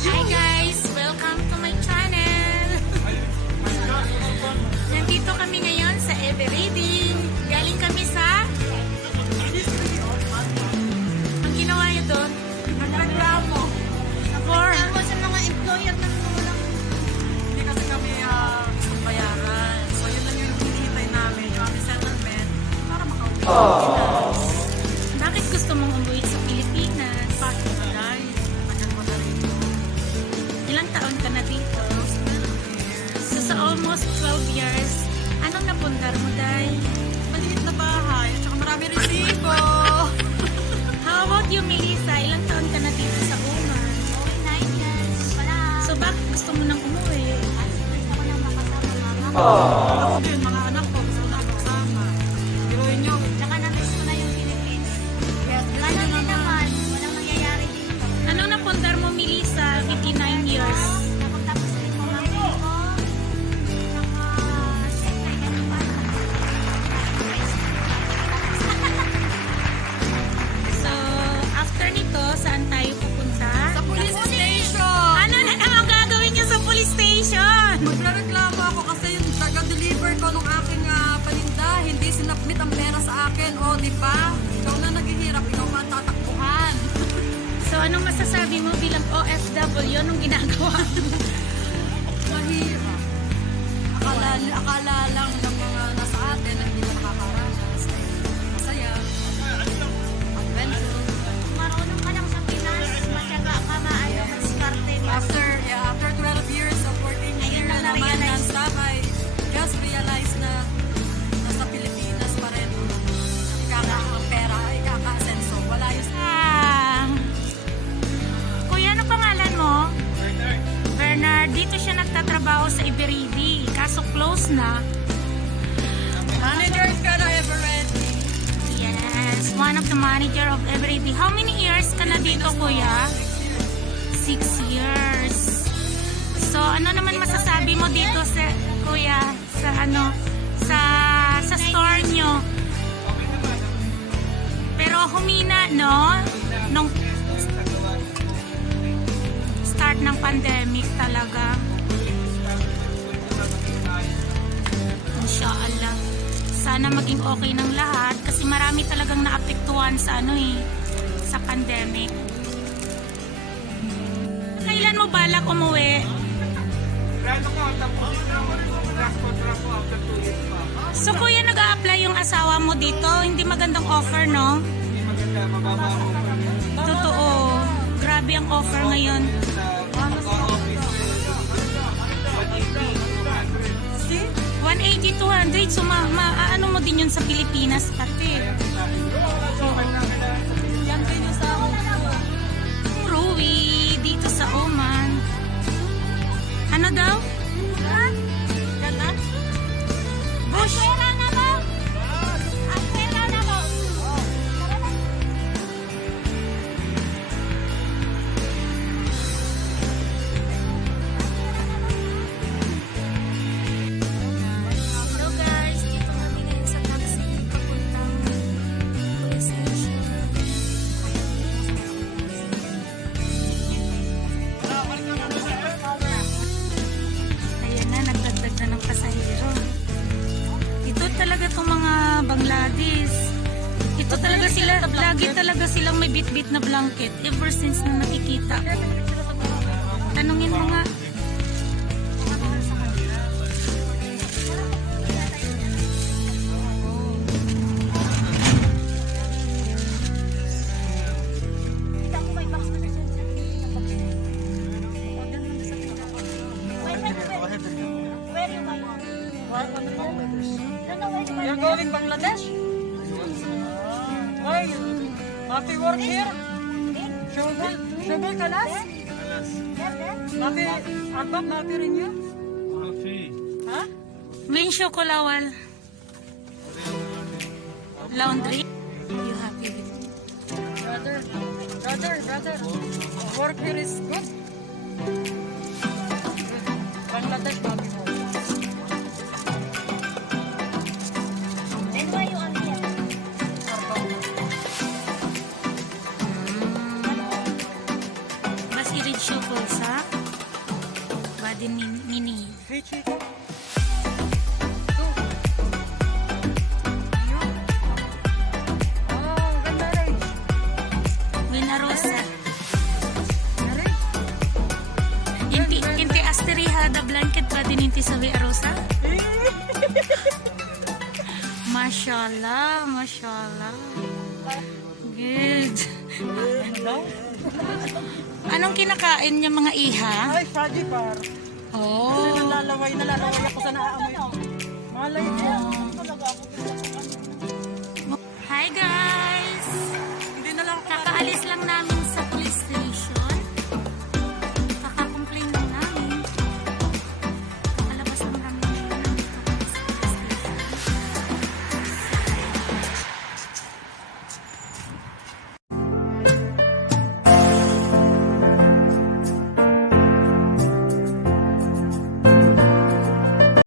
Hi guys! Welcome to my channel! Nandito kami ngayon sa Evereading. Galing kami sa... Ang ginawa niyo doon? Nagreklamo. For... Ako sa mga employer na walang Hindi kasi kami uh, bayaran. So yun lang yung hinihintay namin, yung aming settlement para makauwi. Bakit 12 years, anong napundar mo, Day? Maliit na bahay, at saka marami resibo. How about you, Melissa? Ilang taon ka na dito sa Oman? okay, nine years. Wala. So bakit gusto mo nang umuwi? Gusto ko nang makasama mama. Ako anong masasabi mo bilang OFW nung ginagawa? Mahirap. Akala, akala lang ng nagtatrabaho sa Iberidi. Kaso close na. managers ka na ever ready. Yes, one of the manager of Everyday. How many years ka na dito, kuya? Six years. So, ano naman masasabi mo dito sa, kuya, sa ano, sa, sa store nyo? Pero humina, no? Nung start ng pandemic talaga. Inshallah. Sana maging okay ng lahat kasi marami talagang naapektuhan sa ano eh, sa pandemic. Kailan mo balak umuwi? So kuya nag apply yung asawa mo dito, hindi magandang offer no? Totoo. Grabe ang offer ngayon. 180, 200. So, ma, ma- ano mo din yun sa Pilipinas pati. Lagi talaga silang may bit-bit na blanket ever since na nakikita. Tanungin mo nga. Ko You're going. going Bangladesh? Why? Happy work here? Sugar? Sugar kalas? There. Happy, arbab happy rin yun? Ha? Wing Shokolawal. Laundry. You happy with me? Brother, brother, brother. Work here is good. Bangladesh happy sabi arosa. Mashallah, mashallah. Good. Anong kinakain niya mga iha? Ay, Shadi par. Oh. Nalalaway, nalalaway ako sa naaamoy. Malay ko. Hi guys!